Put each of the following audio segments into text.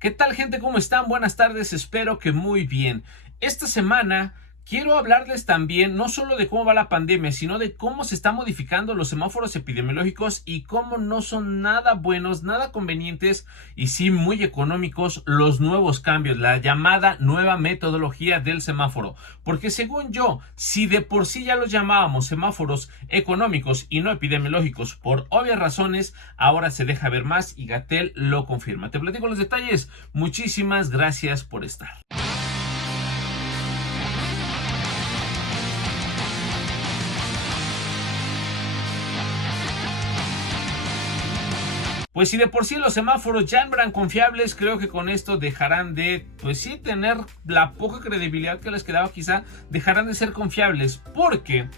¿Qué tal, gente? ¿Cómo están? Buenas tardes, espero que muy bien. Esta semana quiero hablarles también no solo de cómo va la pandemia, sino de cómo se están modificando los semáforos epidemiológicos y cómo no son nada buenos, nada convenientes y sí muy económicos los nuevos cambios, la llamada nueva metodología del semáforo. Porque según yo, si de por sí ya los llamábamos semáforos económicos y no epidemiológicos por obvias razones, ahora se deja ver más y Gatell lo confirma. Te platico los detalles. Muchísimas gracias por estar. Pues si de por sí los semáforos ya no eran confiables, creo que con esto dejarán de, pues sí, tener la poca credibilidad que les quedaba, quizá dejarán de ser confiables, porque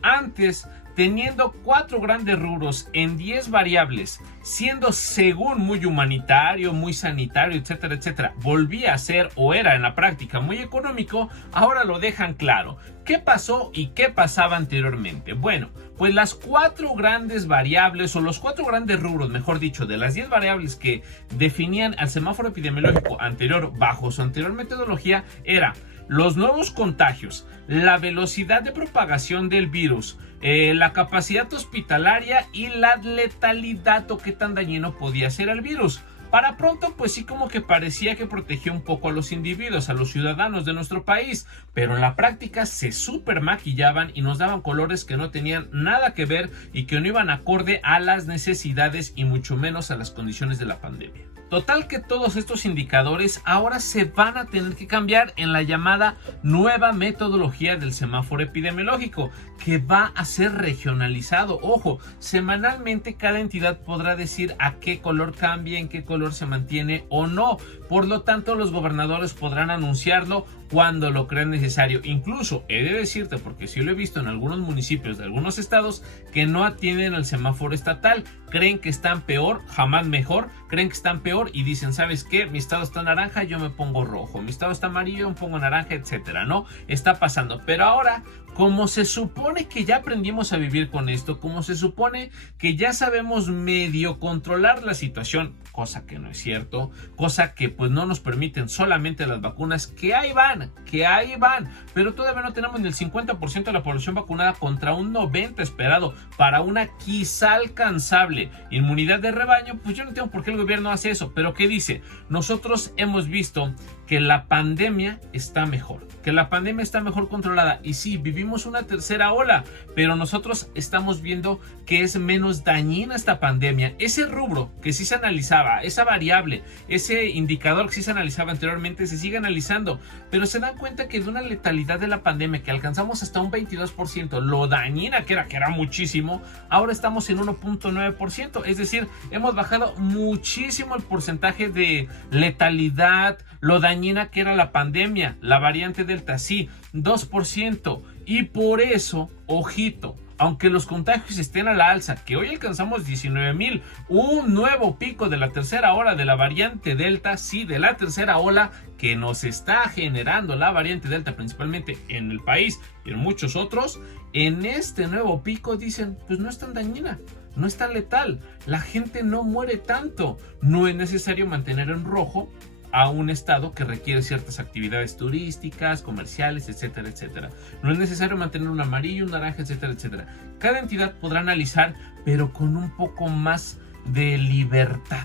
antes, teniendo 4 grandes rubros en 10 variables, siendo según muy humanitario, muy sanitario, etcétera, etcétera, volvía a ser o era en la práctica muy económico, ahora lo dejan claro. ¿Qué pasó y qué pasaba anteriormente? Bueno, pues las 4 grandes variables o los 4 grandes rubros, mejor dicho, de las 10 variables que definían al semáforo epidemiológico anterior bajo su anterior metodología era los nuevos contagios, la velocidad de propagación del virus, la capacidad hospitalaria y la letalidad o qué tan dañino podía ser el virus. Para pronto, pues sí, como que parecía que protegía un poco a los individuos, a los ciudadanos de nuestro país, pero en la práctica se super maquillaban y nos daban colores que no tenían nada que ver y que no iban acorde a las necesidades y mucho menos a las condiciones de la pandemia. Total que todos estos indicadores ahora se van a tener que cambiar en la llamada nueva metodología del semáforo epidemiológico, que va a ser regionalizado. Ojo, semanalmente cada entidad podrá decir a qué color cambia, en qué color se mantiene o no. Por lo tanto, los gobernadores podrán anunciarlo cuando lo crean necesario. Incluso he de decirte, porque sí lo he visto en algunos municipios de algunos estados que no atienden al semáforo estatal, creen que están peor, jamás mejor, creen que están peor y dicen, ¿sabes qué? Mi estado está naranja, yo me pongo rojo, mi estado está amarillo, yo me pongo naranja, etcétera, ¿no? Está pasando, pero ahora, como se supone que ya aprendimos a vivir con esto, como se supone que ya sabemos medio controlar la situación, cosa que no es cierto, cosa que pues no nos permiten solamente las vacunas, que ahí van, pero todavía no tenemos ni el 50% de la población vacunada contra un 90% esperado para una quizá alcanzable inmunidad de rebaño. Pues yo no entiendo por qué el gobierno hace eso, pero ¿qué dice? Nosotros hemos visto que la pandemia está mejor, controlada, y sí, vivimos una tercera ola, pero nosotros estamos viendo que es menos dañina esta pandemia. Ese rubro que sí se analizaba, esa variable, ese indicador que sí se analizaba anteriormente, se sigue analizando, pero se dan cuenta que de una letalidad de la pandemia que alcanzamos hasta un 22%, lo dañina que era muchísimo, ahora estamos en 1.9%, es decir, hemos bajado muchísimo el porcentaje de letalidad, lo dañina que era la pandemia, la variante Delta, sí, 2%, y por eso, ojito, aunque los contagios estén a la alza, que hoy alcanzamos 19,000, un nuevo pico de la tercera ola de la variante Delta, sí, de la tercera ola que nos está generando la variante Delta, principalmente en el país y en muchos otros, en este nuevo pico dicen, pues no es tan dañina, no es tan letal, la gente no muere tanto, no es necesario mantener en rojo a un estado que requiere ciertas actividades turísticas, comerciales, etcétera, etcétera. No es necesario mantener un amarillo, un naranja, etcétera, etcétera. Cada entidad podrá analizar, pero con un poco más de libertad.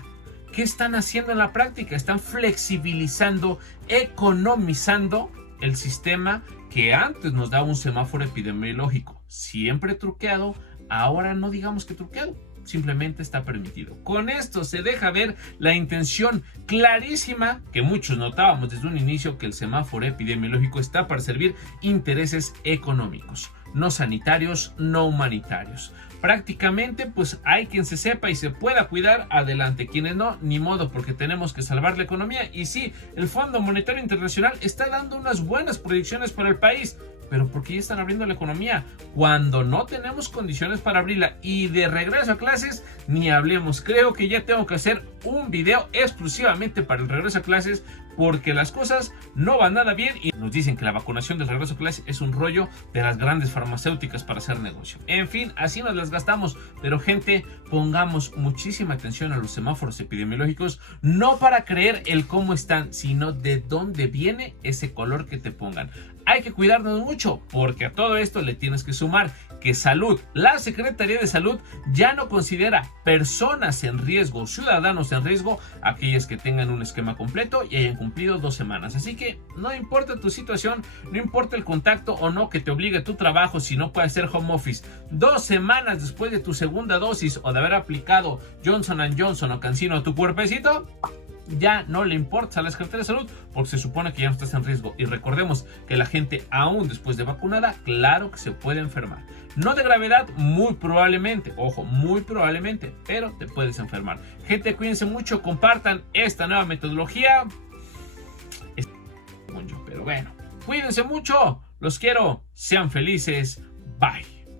¿Qué están haciendo en la práctica? Están flexibilizando, economizando el sistema que antes nos daba un semáforo epidemiológico siempre truqueado, ahora no digamos que truqueado, simplemente está permitido. Con esto se deja ver la intención clarísima que muchos notábamos desde un inicio, que el semáforo epidemiológico está para servir intereses económicos, no sanitarios, no humanitarios. Prácticamente pues hay quien se sepa y se pueda cuidar, adelante, quienes no, ni modo, porque tenemos que salvar la economía. Y sí, el Fondo Monetario Internacional está dando unas buenas proyecciones para el país, pero porque ya están abriendo la economía. Cuando no tenemos condiciones para abrirla y de regreso a clases, ni hablemos. Creo que ya tengo que hacer un video exclusivamente para el regreso a clases, porque las cosas no van nada bien y nos dicen que la vacunación del regreso a clases es un rollo de las grandes farmacéuticas para hacer negocio. En fin, así nos las gastamos. Pero gente, pongamos muchísima atención a los semáforos epidemiológicos, no para creer el cómo están, sino de dónde viene ese color que te pongan. Hay que cuidarnos mucho, porque a todo esto le tienes que sumar que salud, la Secretaría de Salud ya no considera personas en riesgo, ciudadanos en riesgo, aquellas que tengan un esquema completo y hayan cumplido 2 semanas. Así que no importa tu situación, no importa el contacto o no que te obligue tu trabajo, si no puedes hacer home office 2 semanas después de tu segunda dosis o de haber aplicado Johnson & Johnson o CanSino a tu cuerpecito, ya no le importa a la Secretaría de Salud, porque se supone que ya no estás en riesgo. Y recordemos que la gente, aún después de vacunada, claro que se puede enfermar. No de gravedad, muy probablemente, ojo, muy probablemente, pero te puedes enfermar. Gente, cuídense mucho, compartan esta nueva metodología. Pero bueno, cuídense mucho, los quiero, sean felices, bye.